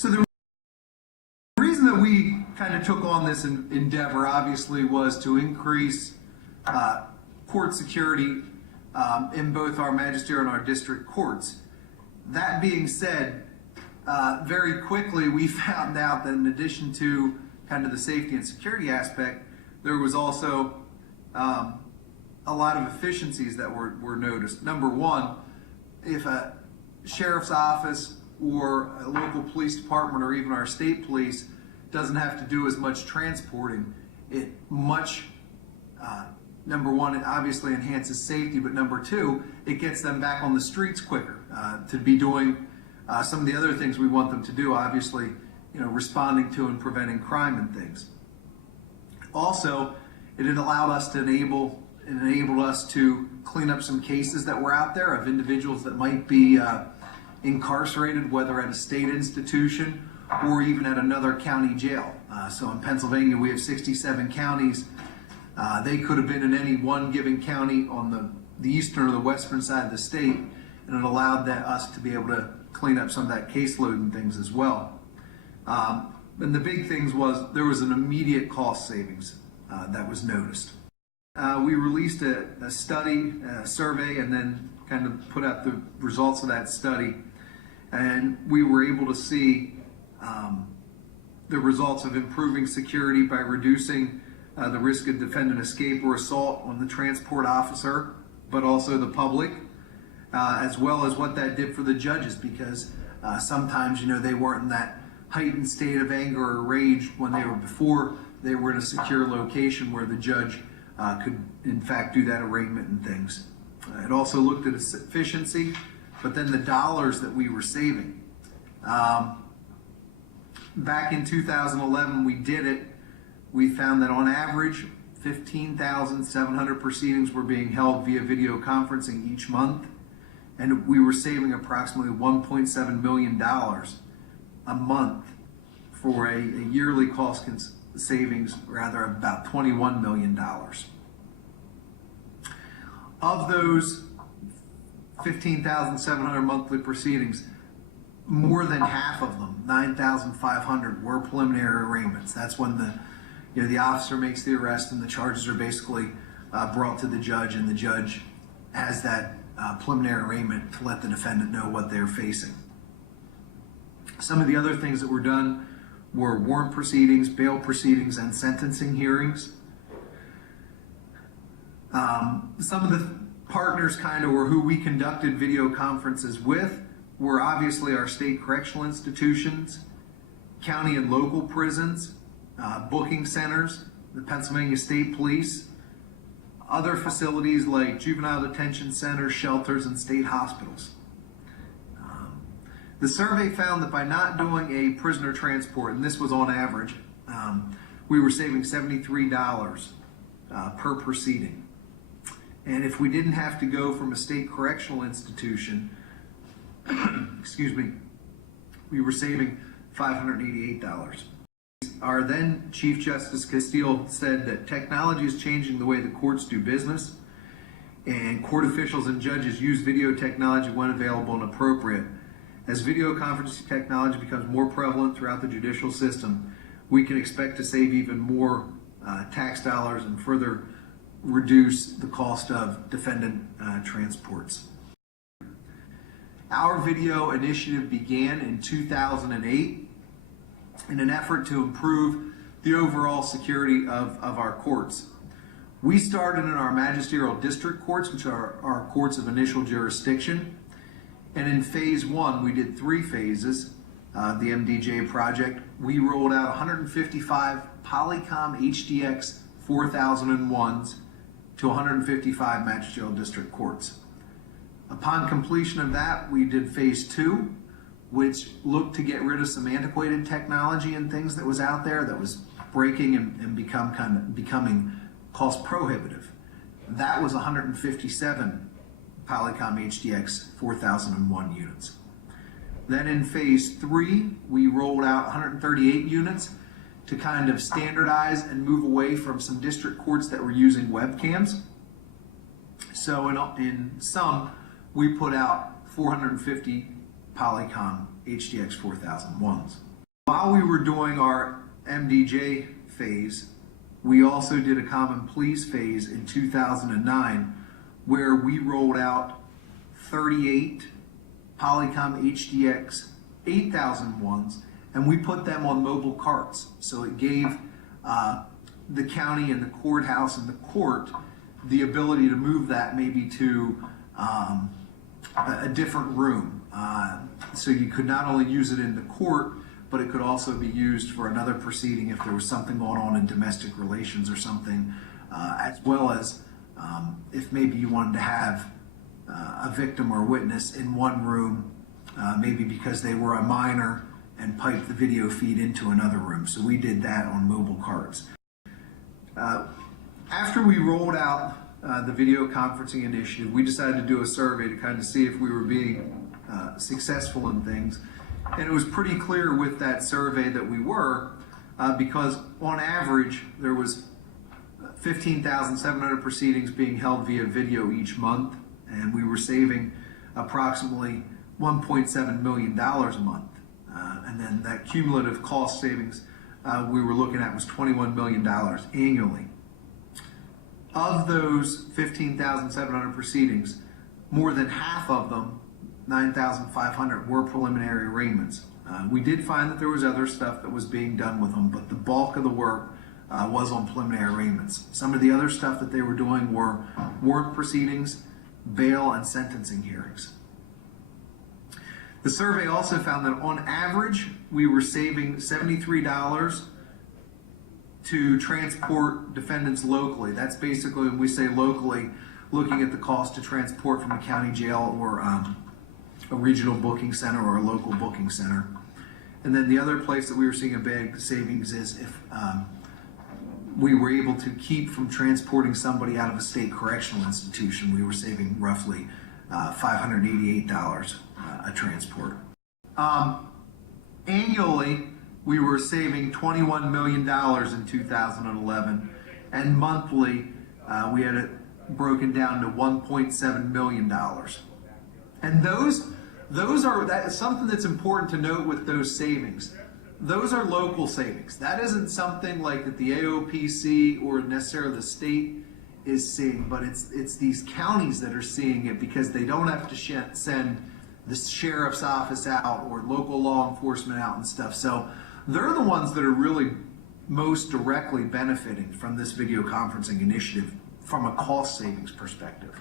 So the reason that we kind of took on this endeavor obviously was to increase court security in both our magisterial and our district courts. That being said, very quickly we found out that in addition to kind of the safety and security aspect, there was also a lot of efficiencies that were noticed. Number one, if a sheriff's office or a local police department or even our state police doesn't have to do as much transporting, it number one, it obviously enhances safety, but number two, it gets them back on the streets quicker to be doing some of the other things we want them to do, obviously, responding to and preventing crime and things. Also, it had allowed us to enabled us to clean up some cases that were out there of individuals that might be incarcerated, whether at a state institution or even at another county jail. So in Pennsylvania, we have 67 counties. They could have been in any one given county on the eastern or the western side of the state, and it allowed us to be able to clean up some of that caseload and things as well. And the big things was there was an immediate cost savings that was noticed. We released a study, a survey, and then kind of put out the results of that study. And we were able to see the results of improving security by reducing the risk of defendant escape or assault on the transport officer, but also the public, as well as what that did for the judges, because sometimes, they weren't in that heightened state of anger or rage when before they were in a secure location where the judge could in fact do that arraignment and things. It also looked at efficiency, but then the dollars that we were saving. Back in 2011, we did it. We found that on average, 15,700 proceedings were being held via video conferencing each month, and we were saving approximately $1.7 million a month for a yearly cost savings, rather, of about $21 million. Of those 15,700 monthly proceedings, more than half of them, 9,500, were preliminary arraignments. That's when the officer makes the arrest and the charges are basically brought to the judge, and the judge has that preliminary arraignment to let the defendant know what they're facing. Some of the other things that were done were warrant proceedings, bail proceedings, and sentencing hearings. Some of the partners or who we conducted video conferences with were obviously our state correctional institutions, county and local prisons, booking centers, the Pennsylvania State Police, other facilities like juvenile detention centers, shelters, and state hospitals. The survey found that by not doing a prisoner transport, and this was on average, we were saving $73 per proceeding. And if we didn't have to go from a state correctional institution, excuse me, we were saving $588. Our then Chief Justice Castile said that technology is changing the way the courts do business, and court officials and judges use video technology when available and appropriate. As video conferencing technology becomes more prevalent throughout the judicial system, we can expect to save even more tax dollars and further reduce the cost of defendant transports. Our video initiative began in 2008 in an effort to improve the overall security of our courts. We started in our magisterial district courts, which are our courts of initial jurisdiction. And in phase one, we did 3 phases of the MDJ project. We rolled out 155 Polycom HDX 4001s to 155 magisterial district courts. Upon completion of that, we did phase 2, which looked to get rid of some antiquated technology and things that was out there that was breaking and becoming cost prohibitive. That was 157 Polycom HDX 4001 units. Then in phase 3, we rolled out 138 units to kind of standardize and move away from some district courts that were using webcams. So in sum, we put out 450 Polycom HDX 4001s. While we were doing our MDJ phase, we also did a common pleas phase in 2009 where we rolled out 38 Polycom HDX 8000 ones, and we put them on mobile carts. So it gave the county and the courthouse and the court the ability to move that maybe to a different room. So you could not only use it in the court, but it could also be used for another proceeding if there was something going on in domestic relations or something, as well as if maybe you wanted to have a victim or a witness in one room, maybe because they were a minor, and pipe the video feed into another room. So we did that on mobile carts. After we rolled out the video conferencing initiative, we decided to do a survey to kind of see if we were being successful in things. And it was pretty clear with that survey that we were, because on average there was 15,700 proceedings being held via video each month, and we were saving approximately $1.7 million a month. And then that cumulative cost savings we were looking at was $21 million annually. Of those 15,700 proceedings, more than half of them, 9,500, were preliminary arraignments. We did find that there was other stuff that was being done with them, but the bulk of the work was on preliminary arraignments. Some of the other stuff that they were doing were warrant proceedings, bail, and sentencing hearings. The survey also found that on average, we were saving $73 to transport defendants locally. That's basically, when we say locally, looking at the cost to transport from a county jail or a regional booking center or a local booking center. And then the other place that we were seeing a big savings is if we were able to keep from transporting somebody out of a state correctional institution. We were saving roughly $588 a transport. Annually, we were saving $21 million in 2011, and monthly, we had it broken down to $1.7 million. And those are, that is something that's important to note with those savings. Those are local savings. That isn't something like that the AOPC or necessarily the state is seeing, but it's these counties that are seeing it because they don't have to send the sheriff's office out or local law enforcement out and stuff. So they're the ones that are really most directly benefiting from this video conferencing initiative from a cost savings perspective.